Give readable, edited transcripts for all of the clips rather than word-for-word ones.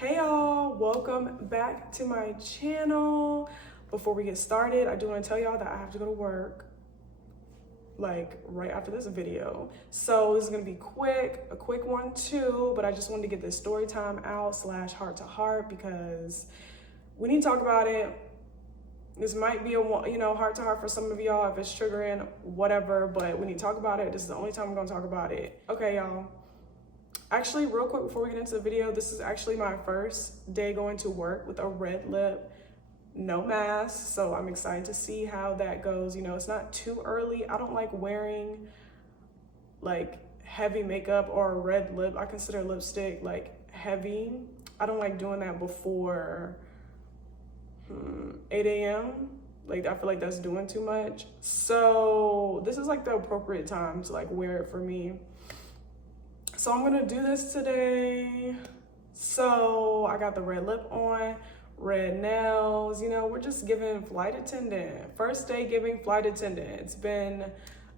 Hey y'all, welcome back to my channel. Before we get started, I do want to tell y'all that I have to go to work like right after this video. So this is gonna be a quick one too, but I just wanted to get this story time out / heart to heart because we need to talk about it. This might be a heart to heart for some of y'all if it's triggering, whatever, but we need to talk about it. This is the only time I'm gonna talk about it. Okay, y'all. Actually, real quick before we get into the video, this is actually my first day going to work with a red lip, no mask. So I'm excited to see how that goes. You know, it's not too early. I don't like wearing like heavy makeup or a red lip. I consider lipstick like heavy. I don't like doing that before 8 a.m. Like, I feel like that's doing too much. So this is like the appropriate time to like wear it for me. So I'm gonna do this today. So I got the red lip on, red nails, you know, we're just giving flight attendant. First day giving flight attendant. It's been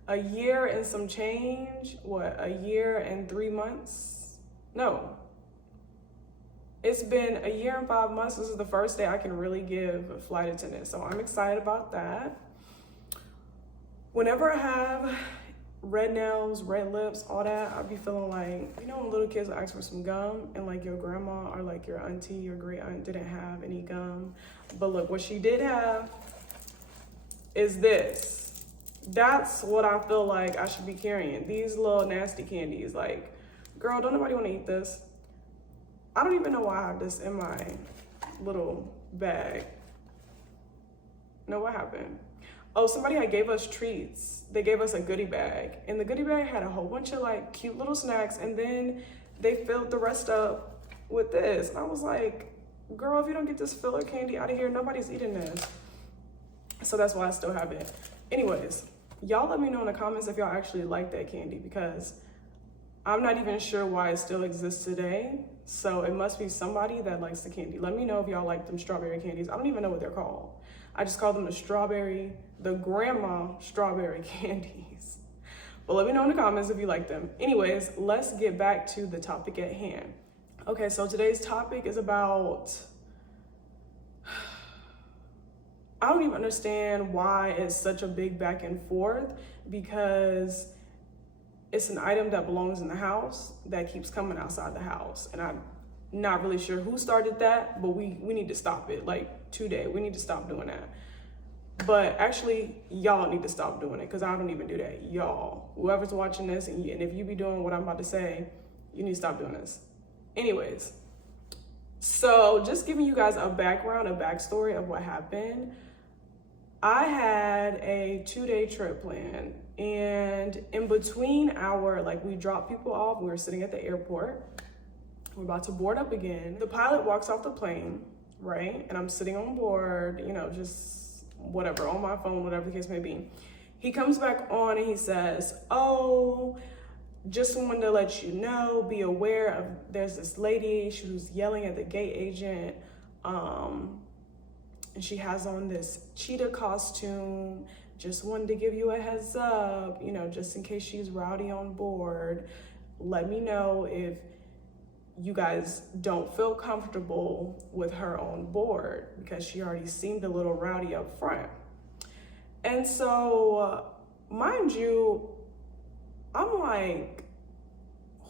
a year and some change. What, a year and 3 months? No. It's been a year and 5 months. This is the first day I can really give flight attendant. So I'm excited about that. Whenever I have red nails, red lips, all that, I'd be feeling like, you know, when little kids will ask for some gum and like your grandma or like your auntie, your great aunt didn't have any gum. But look, what she did have is this. That's what I feel like I should be carrying. These little nasty candies. Like, girl, don't nobody want to eat this. I don't even know why I have this in my little bag. No, what happened? Oh, somebody had gave us treats. They gave us a goodie bag, and the goodie bag had a whole bunch of like cute little snacks, and then they filled the rest up with this. And I was like, girl, if you don't get this filler candy out of here, nobody's eating this. So that's why I still have it. Anyways, y'all let me know in the comments if y'all actually like that candy, because I'm not even sure why it still exists today. So it must be somebody that likes the candy. Let me know if y'all like them strawberry candies. I don't even know what they're called. I just call them the grandma strawberry candies. But let me know in the comments if you like them. Anyways, let's get back to the topic at hand. Okay, so today's topic is about, I don't even understand why it's such a big back and forth, because it's an item that belongs in the house that keeps coming outside the house. And I'm not really sure who started that, but we need to stop it. Like today, we need to stop doing that. But actually, y'all need to stop doing it, because I don't even do that. Y'all, whoever's watching this, and if you be doing what I'm about to say, you need to stop doing this. Anyways, so just giving you guys a background, a backstory of what happened. I had a 2-day trip planned, and in between we dropped people off, we were sitting at the airport, we're about to board up again. The pilot walks off the plane, right? And I'm sitting on board, you know, just whatever, on my phone, whatever the case may be. He comes back on and he says, oh, just wanted to let you know, be aware of, there's this lady, she was yelling at the gate agent, and she has on this cheetah costume. Just wanted to give you a heads up, you know, just in case she's rowdy on board. Let me know if you guys don't feel comfortable with her on board, because she already seemed a little rowdy up front. And so, mind you, I'm like,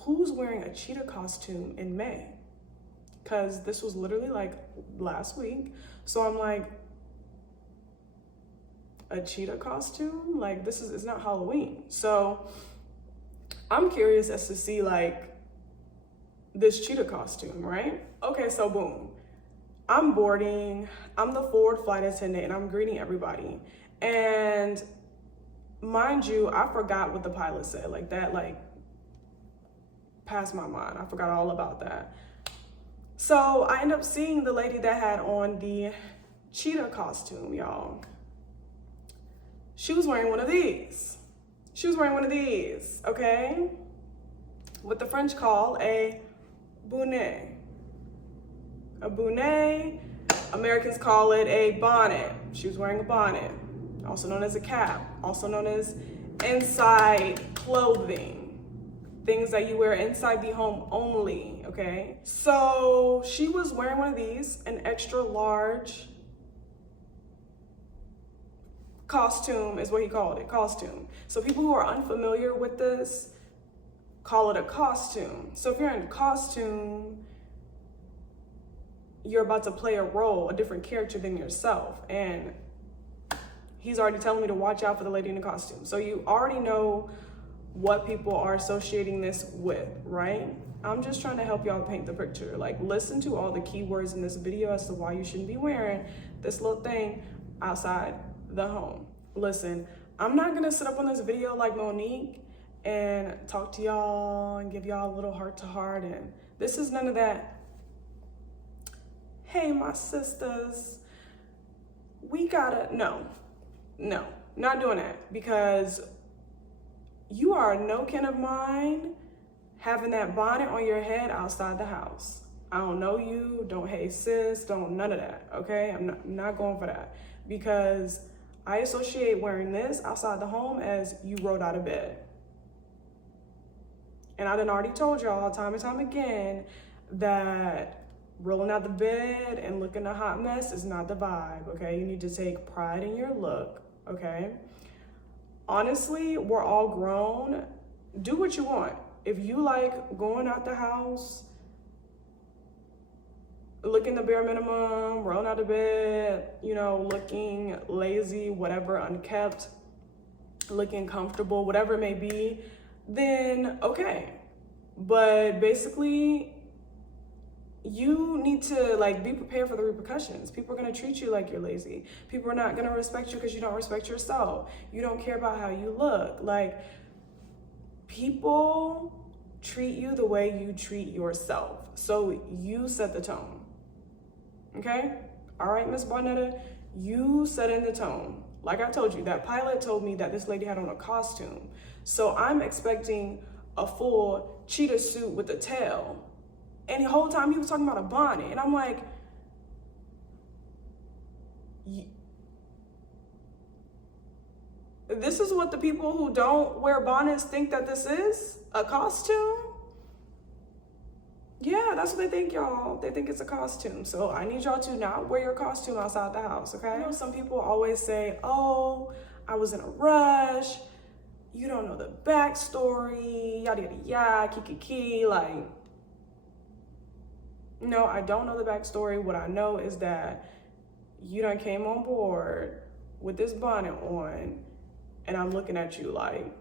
who's wearing a cheetah costume in May? Because this was literally like last week. So I'm like, a cheetah costume? Like, it's not Halloween. So I'm curious as to see like this cheetah costume, right? Okay, so boom. I'm boarding, I'm the forward flight attendant, and I'm greeting everybody. And mind you, I forgot what the pilot said. Like that, like, passed my mind. I forgot all about that. So I end up seeing the lady that had on the cheetah costume, y'all. She was wearing one of these. Okay? What the French call a bonnet. A bonnet, Americans call it a bonnet. She was wearing a bonnet, also known as a cap, also known as inside clothing. things that you wear inside the home only, okay? So she was wearing one of these, an extra large costume is what he called it, costume. So people who are unfamiliar with this call it a costume. So if you're in costume, you're about to play a role, a different character than yourself. And he's already telling me to watch out for the lady in the costume. So you already know what people are associating this with, right? I'm just trying to help y'all paint the picture. Like, listen to all the keywords in this video as to why you shouldn't be wearing this little thing outside the home. Listen, I'm not gonna sit up on this video like Monique and talk to y'all and give y'all a little heart to heart, and this is none of that. Hey, my sisters, we gotta, no, not doing that, because you are no kin of mine having that bonnet on your head outside the house. I don't know you, don't hey sis, don't none of that, okay? I'm not going for that, because I associate wearing this outside the home as you rolled out of bed. And I done already told y'all time and time again that rolling out the bed and looking a hot mess is not the vibe, okay? You need to take pride in your look, okay? Honestly, we're all grown. Do what you want. If you like going out the house, looking the bare minimum, rolling out of bed, you know, looking lazy, whatever, unkept, looking comfortable, whatever it may be, then okay. But basically, you need to like be prepared for the repercussions. People are gonna treat you like you're lazy. People are not gonna respect you because you don't respect yourself. You don't care about how you look. Like, people treat you the way you treat yourself. So you set the tone. Okay? All right, Miss Bonetta, you set in the tone. Like I told you, that pilot told me that this lady had on a costume. So I'm expecting a full cheetah suit with a tail. And the whole time he was talking about a bonnet. And I'm like, this is what the people who don't wear bonnets think that this is? A costume? Yeah, that's what they think, y'all. They think it's a costume. So I need y'all to not wear your costume outside the house, okay? You know, some people always say, oh, I was in a rush. You don't know the backstory, yada, yada, yada, kiki, like, no, I don't know the backstory. What I know is that you done came on board with this bonnet on, and I'm looking at you like,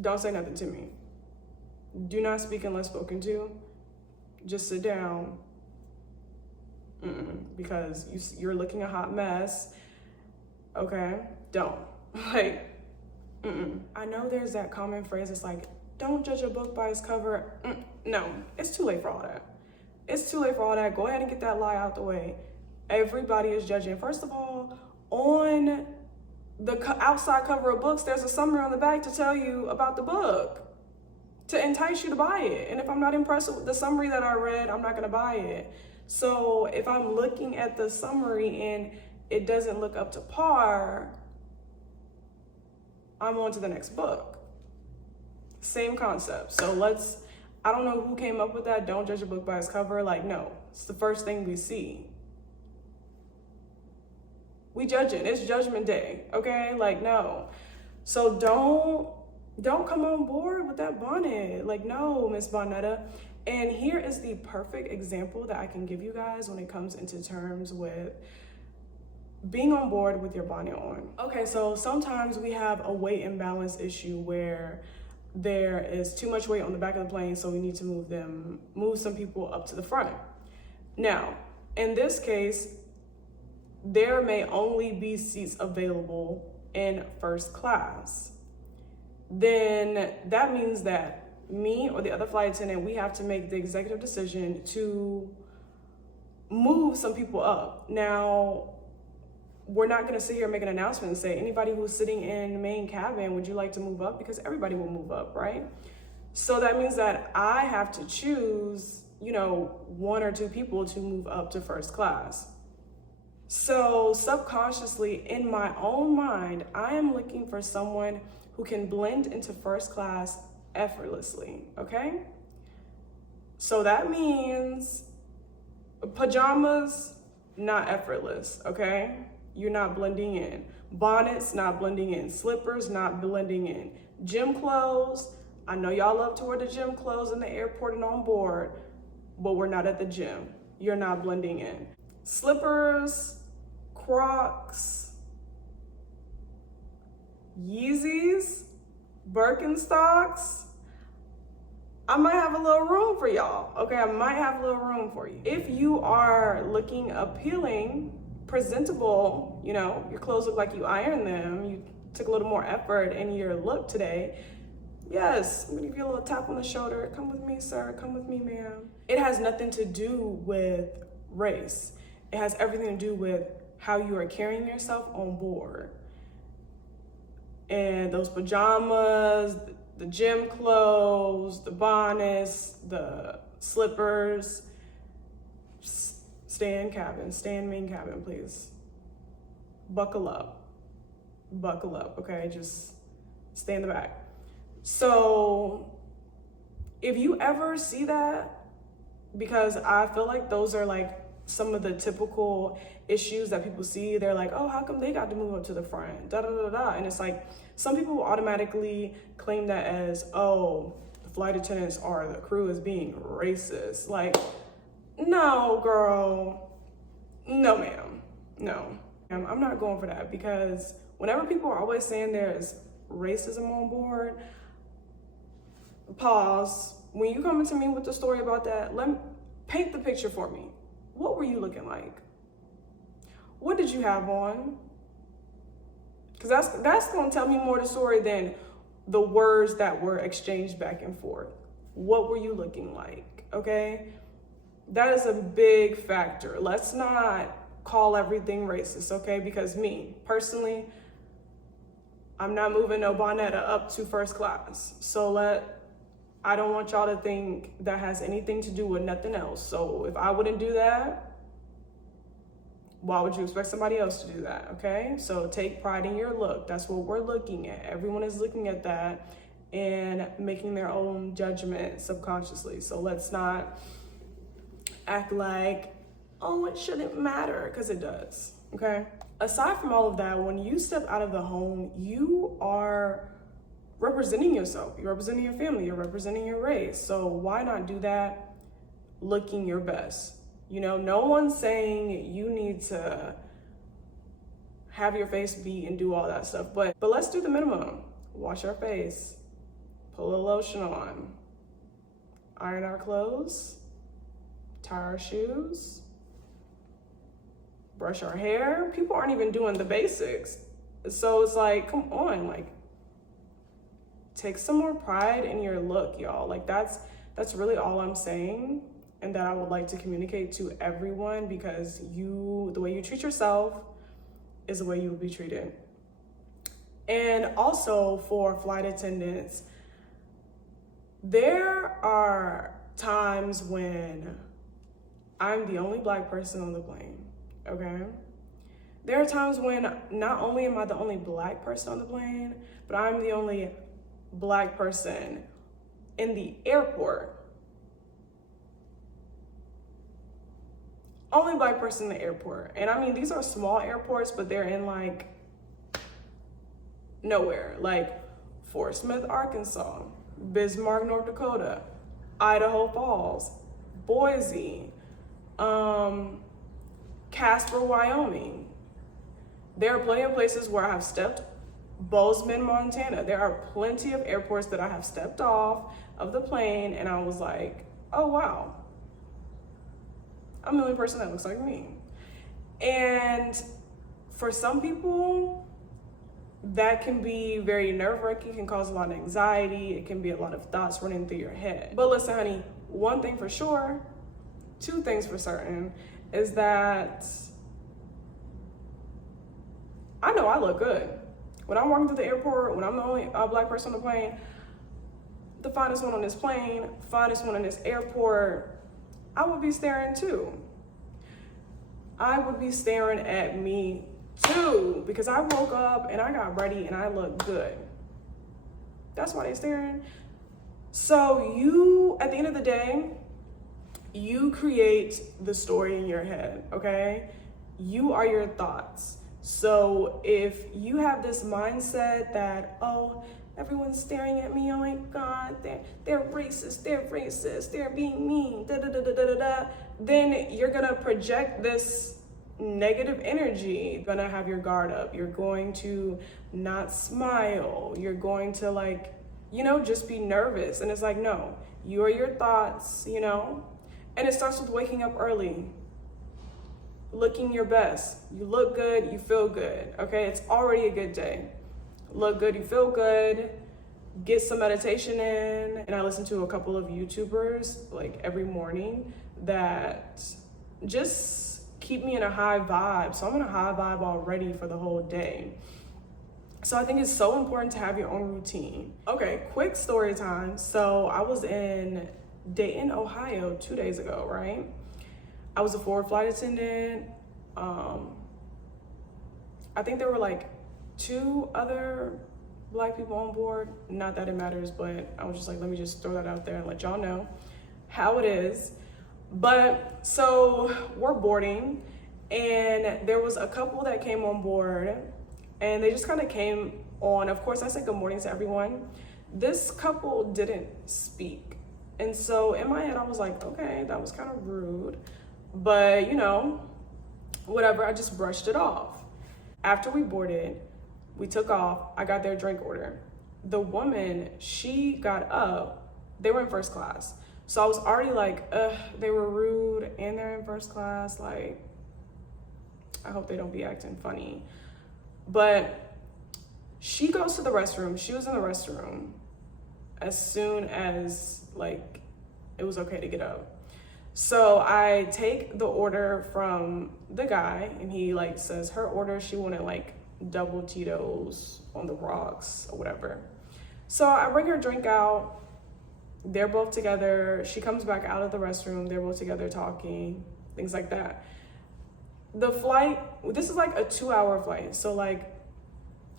don't say nothing to me. Do not speak unless spoken to. Just sit down. Because you're looking a hot mess. Okay? Don't. Like, I know there's that common phrase, it's like, don't judge a book by its cover. No, it's too late for all that. It's too late for all that. Go ahead and get that lie out the way. Everybody is judging. First of all, on the outside cover of books, there's a summary on the back to tell you about the book, to entice you to buy it. And if I'm not impressed with the summary that I read, I'm not gonna buy it. So if I'm looking at the summary and it doesn't look up to par, I'm on to the next book. Same concept. So I don't know who came up with that, don't judge a book by its cover. Like, no, it's the first thing we see. We judging, it's Judgment Day, okay? Like, no. So don't come on board with that bonnet. Like, no, Miss Bonetta. And here is the perfect example that I can give you guys when it comes into terms with being on board with your bonnet on. Okay, so sometimes we have a weight imbalance issue where there is too much weight on the back of the plane, so we need to move some people up to the front. Now, in this case, there may only be seats available in first class. Then that means that me or the other flight attendant, we have to make the executive decision to move some people up. Now, we're not gonna sit here and make an announcement and say, anybody who's sitting in the main cabin, would you like to move up? Because everybody will move up, right? So that means that I have to choose, you know, one or two people to move up to first class. So subconsciously, in my own mind, I am looking for someone who can blend into first class effortlessly, okay? So that means pajamas, not effortless, okay? You're not blending in. Bonnets, not blending in. Slippers, not blending in. Gym clothes, I know y'all love to wear the gym clothes in the airport and on board, but we're not at the gym. You're not blending in. Slippers, Crocs, Yeezys, Birkenstocks, I might have a little room for y'all, okay? I might have a little room for you. If you are looking appealing, presentable, you know, your clothes look like you ironed them, you took a little more effort in your look today, yes, I'm gonna give you a little tap on the shoulder. Come with me, sir, come with me, ma'am. It has nothing to do with race. It has everything to do with how you are carrying yourself on board. And those pajamas, the gym clothes, the bonnets, the slippers, stay in cabin, stay in main cabin, please. Buckle up, okay? Just stay in the back. So if you ever see that, because I feel like those are like some of the typical issues that people see, they're like, oh, how come they got to move up to the front, da da da da. And it's like, some people automatically claim that as, oh, the flight attendants or the crew is being racist. Like, no, girl, no, ma'am, no. I'm not going for that, because whenever people are always saying there's racism on board, pause. When you come to me with the story about that, let me paint the picture for me. What were you looking like? What did you have on? Because that's going to tell me more the story than the words that were exchanged back and forth. What were you looking like? Okay? That is a big factor. Let's not call everything racist, okay? Because me, personally, I'm not moving no Bonetta up to first class. So I don't want y'all to think that has anything to do with nothing else. So if I wouldn't do that, why would you expect somebody else to do that, okay? So take pride in your look. That's what we're looking at. Everyone is looking at that and making their own judgment subconsciously. So let's not act like, oh, it shouldn't matter, because it does, okay? Aside from all of that, when you step out of the home, you are representing yourself. You're representing your family. You're representing your race. So why not do that looking your best? You know, no one's saying you need to have your face beat and do all that stuff, but let's do the minimum. Wash our face, put a little lotion on, iron our clothes, tie our shoes, brush our hair. People aren't even doing the basics. So it's like, come on, like, take some more pride in your look, y'all. Like, that's really all I'm saying, and that I would like to communicate to everyone, because the way you treat yourself is the way you will be treated. And also for flight attendants, there are times when I'm the only Black person on the plane, okay? There are times when not only am I the only Black person on the plane, but I'm the only Black person in the airport. Only Black person in the airport. And I mean, these are small airports, but they're in like nowhere. Like Fort Smith, Arkansas, Bismarck, North Dakota, Idaho Falls, Boise, Casper, Wyoming. There are plenty of places where I have stepped. Bozeman, Montana. There are plenty of airports that I have stepped off of the plane and I was like, oh wow, I'm the only person that looks like me. And for some people, that can be very nerve-wracking, can cause a lot of anxiety, it can be a lot of thoughts running through your head. But listen, honey, one thing for sure, two things for certain, is that I know I look good. When I'm walking through the airport, when I'm the only Black person on the plane, the finest one on this plane, finest one in this airport, I would be staring too. I would be staring at me too, because I woke up and I got ready and I looked good. That's why they're staring. So you, at the end of the day, you create the story in your head, okay? You are your thoughts. So if you have this mindset that, oh, everyone's staring at me, oh my God, they're racist, they're being mean, da da da da da da, then you're gonna project this negative energy. You're gonna have your guard up. You're going to not smile. You're going to like, just be nervous. And it's like, no, you are your thoughts, And it starts with waking up early, looking your best. You look good, you feel good, okay? It's already a good day. Look good, you feel good, get some meditation in. And I listen to a couple of YouTubers like every morning that just keep me in a high vibe. So I'm in a high vibe already for the whole day. So I think it's so important to have your own routine. Okay, quick story time. So I was in Dayton, Ohio 2 days ago, right? I was a forward flight attendant. I think there were like 2 other Black people on board. Not that it matters, but I was just like, let me just throw that out there and let y'all know how it is. But so we're boarding, and there was a couple that came on board, and they just kind of came on. Of course, I said good morning to everyone. This couple didn't speak. And so in my head, I was like, okay, that was kind of rude. But, whatever, I just brushed it off. After we boarded, we took off. I got their drink order. The woman, she got up. They were in first class. So I was already like, they were rude and they're in first class. Like, I hope they don't be acting funny. But she goes to the restroom. She was in the restroom as soon as like it was okay to get up. So I take the order from the guy, and he like says her order, she wanted like double Tito's on the rocks or whatever. So I bring her drink out. They're both together. She comes back out of the restroom. They're both together talking, things like that. The flight, this is like a 2-hour flight. So like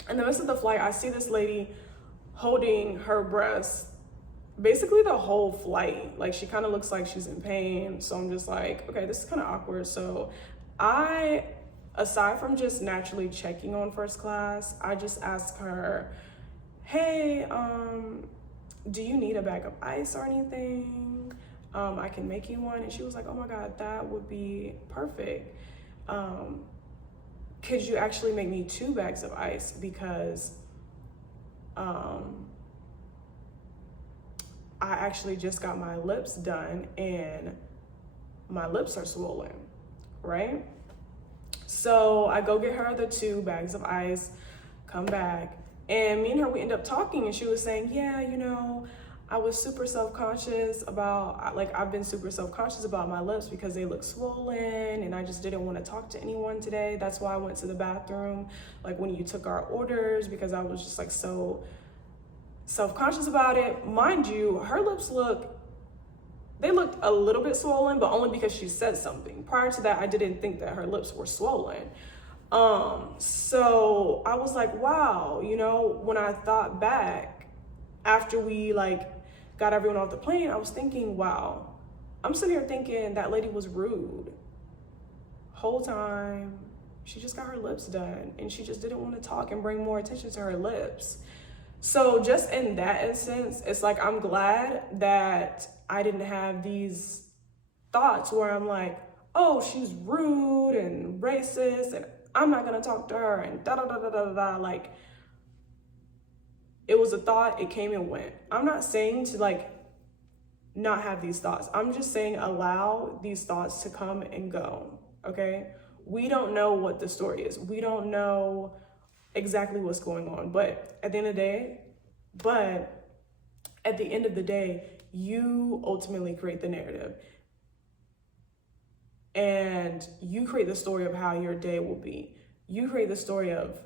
in the midst of the flight, I see this lady holding her breast basically the whole flight. Like she kind of looks like she's in pain. So I'm just like, okay, this is kind of awkward. So I, aside from just naturally checking on first class, I just asked her, hey, do you need a bag of ice or anything? I can make you one. And she was like, oh my God, that would be perfect. Could you actually make me 2 bags of ice? Because I actually just got my lips done and my lips are swollen, right? So I go get her the 2 bags of ice, come back, and me and her, we end up talking, and she was saying, yeah, I was super self-conscious about, like, I've been super self-conscious about my lips because they look swollen, and I just didn't want to talk to anyone today. That's why I went to the bathroom, like, when you took our orders, because I was just, like, so self-conscious about it. Mind you, her lips looked a little bit swollen, but only because she said something. Prior to that, I didn't think that her lips were swollen. So I was like, wow, when I thought back after we like got everyone off the plane, I was thinking, wow, I'm sitting here thinking that lady was rude. Whole time, she just got her lips done and she just didn't want to talk and bring more attention to her lips. So just in that instance, it's like, I'm glad that I didn't have these thoughts where I'm like, oh, she's rude and racist and I'm not gonna talk to her and da da da da da da. Like, it was a thought, it came and went. I'm not saying to like not have these thoughts. I'm just saying allow these thoughts to come and go, okay? We don't know what the story is. We don't know exactly what's going on, but at the end of the day, you ultimately create the narrative. And you create the story of how your day will be. You create the story of,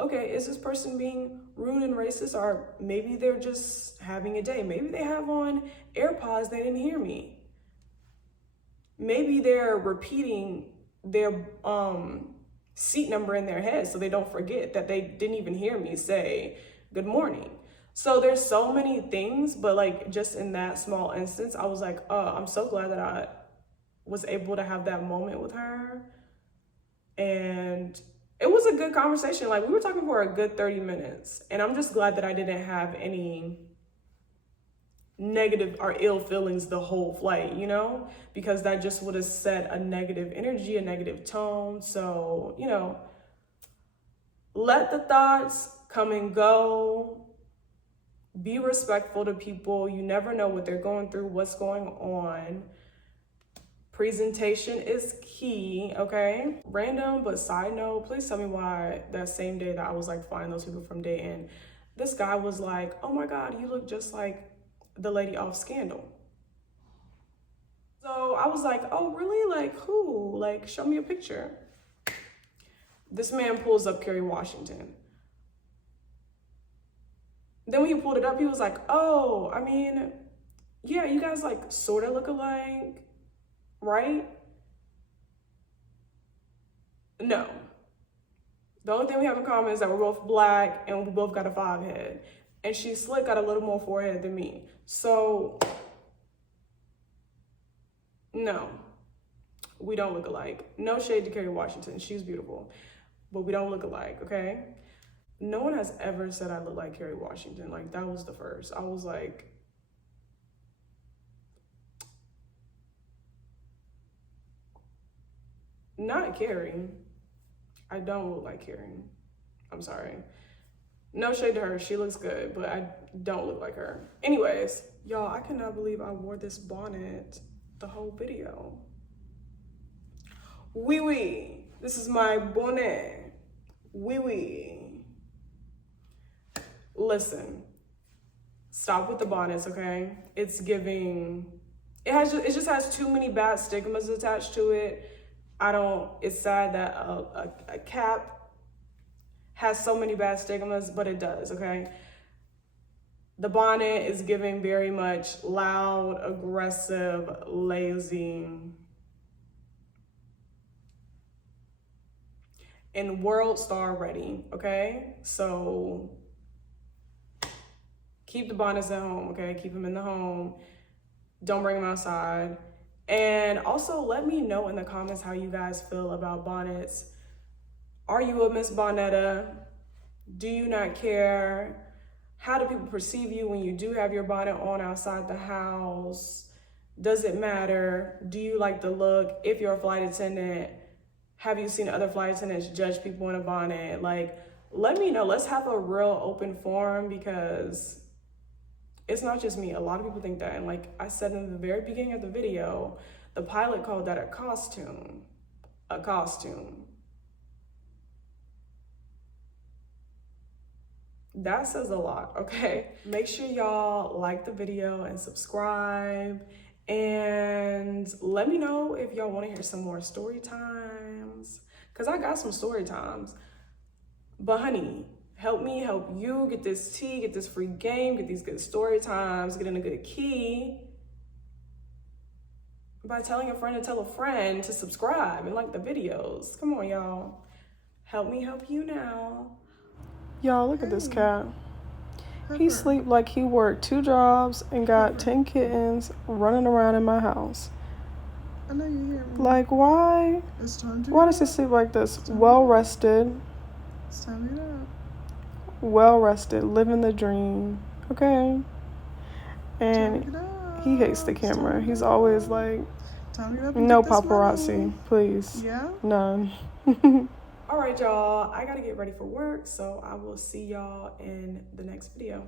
okay, is this person being rude and racist, or maybe they're just having a day. Maybe they have on AirPods, they didn't hear me. Maybe they're repeating their seat number in their head so they don't forget that they didn't even hear me say good morning. So there's so many things, but like just in that small instance, I was like, oh, I'm so glad that I was able to have that moment with her. And it was a good conversation. Like, we were talking for a good 30 minutes. And I'm just glad that I didn't have any negative or ill feelings the whole flight, you know, because that just would have set a negative energy, a negative tone. So, you know, let the thoughts come and go. Be respectful to people. You never know what they're going through, what's going on. Presentation is key, okay? Random, but side note, please tell me why that same day that I was like flying those people from Dayton, this guy was like, oh my God, you look just like the lady off Scandal. So I was like, oh really? Like who? Like show me a picture. This man pulls up Kerry Washington. Then when he pulled it up, he was like, oh, I mean, yeah, you guys like sort of look alike, right? No. The only thing we have in common is that we're both black and we both got a 5 head. And she slick got a little more forehead than me. So, no, we don't look alike. No shade to Kerry Washington, she's beautiful, but we don't look alike, okay? No one has ever said I look like Kerry Washington. Like, that was the first. I was like, not Kerry. I don't look like Kerry. I'm sorry. No shade to her, she looks good, but I don't look like her. Anyways, y'all, I cannot believe I wore this bonnet the whole video. Oui, oui, this is my bonnet. Oui, oui. Listen, stop with the bonnets, okay? It's giving, it just has too many bad stigmas attached to it. It's sad that a cap has so many bad stigmas, but it does, okay? The bonnet is giving very much loud, aggressive, lazy, and world star ready, okay? So keep the bonnets at home, okay? Keep them in the home. Don't bring them outside. And also let me know in the comments how you guys feel about bonnets. Are you a Miss Bonetta? Do you not care? How do people perceive you when you do have your bonnet on outside the house? Does it matter? Do you like the look? If you're a flight attendant, have you seen other flight attendants judge people in a bonnet? Like, let me know. Let's have a real open forum, because it's not just me. A lot of people think that. And like I said in the very beginning of the video, the pilot called that a costume. A costume. That says a lot, okay? Make sure y'all like the video and subscribe. And let me know if y'all want to hear some more story times, because I got some story times. But honey, help me help you get this tea, get this free game, get these good story times, get in a good key by telling a friend to tell a friend to subscribe and like the videos. Come on, y'all. Help me help you now. Y'all, look at this cat. He sleep like he worked 2 jobs and got 10 kittens running around in my house. I know you hear me. Like, why? It's time to Why does he sleep like this? Well rested. It's time to get up. Well rested, living the dream. Okay. And he hates the camera. He's always like, no paparazzi, please. Yeah? None. All right, y'all. I gotta get ready for work, so I will see y'all in the next video.